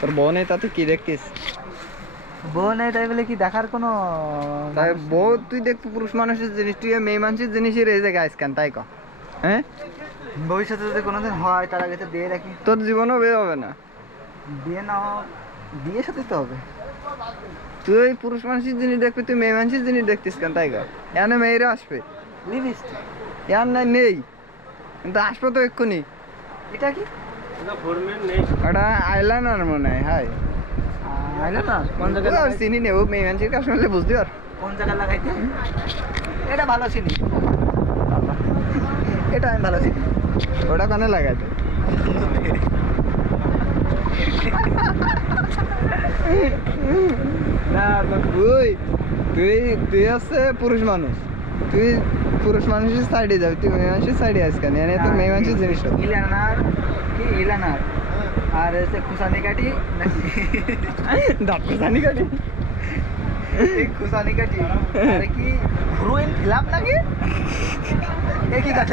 তোর বউ নেই তাতে কি দেখতিস? বউ নেই তাই বলে কি দেখার কোনো তাই বউ তুই দেখ পুরুষ মানুষের জিনিস, তুই মেয়ে মানুষের জিনিসের এই জায়গায় আইসকান তাই ক? হ্যাঁ, ভবিষ্যতে যদি কোনোদিন হয় তার আগে তো দিয়ে রাখি। তোর জীবনও বিয়ে হবে না। বিয়ে না হোক, বিয়ে সাথে তো হবে। তুই পুরুষ মানুষের জিনিস দেখবি, তুই মেয়ে মানুষের জিনিস দেখতিস কেন তাই ক? এখানে মেয়েরা আসবে, লিপস্টিক ইয়ার নাই নেই, কিন্তু আসবে তো এক্ষুনি। এটা কি? ওটা আইলাইনার মনে হয়। হাই, আইলে না কোন আর জায়গায় চিনি নেব, মেয়ে মানুষের কাছে শুনলে বুঝতে পার। কোন জায়গায় লাগাইতে? এটা ভালো চিনি, এটা আমি ভালো চিনি। ওটা কানে লাগাইতে না, তুই তুই তুই হচ্ছে পুরুষ মানুষ, তুই পুরুষ মানুষের সাইডে যাবি, তুই মেয়ে মানুষের সাইডে আসিস কেন? এনে তো মেয়ে মানুষের জিনিস হবে। ইলানার কি ইলানার আর এসে খুসানি কাটি নাকি? দাঁত জানি কাটি এই খুসানি কাটি আর কি হিরোইন ফিলাম নাকি? এ কি কাছে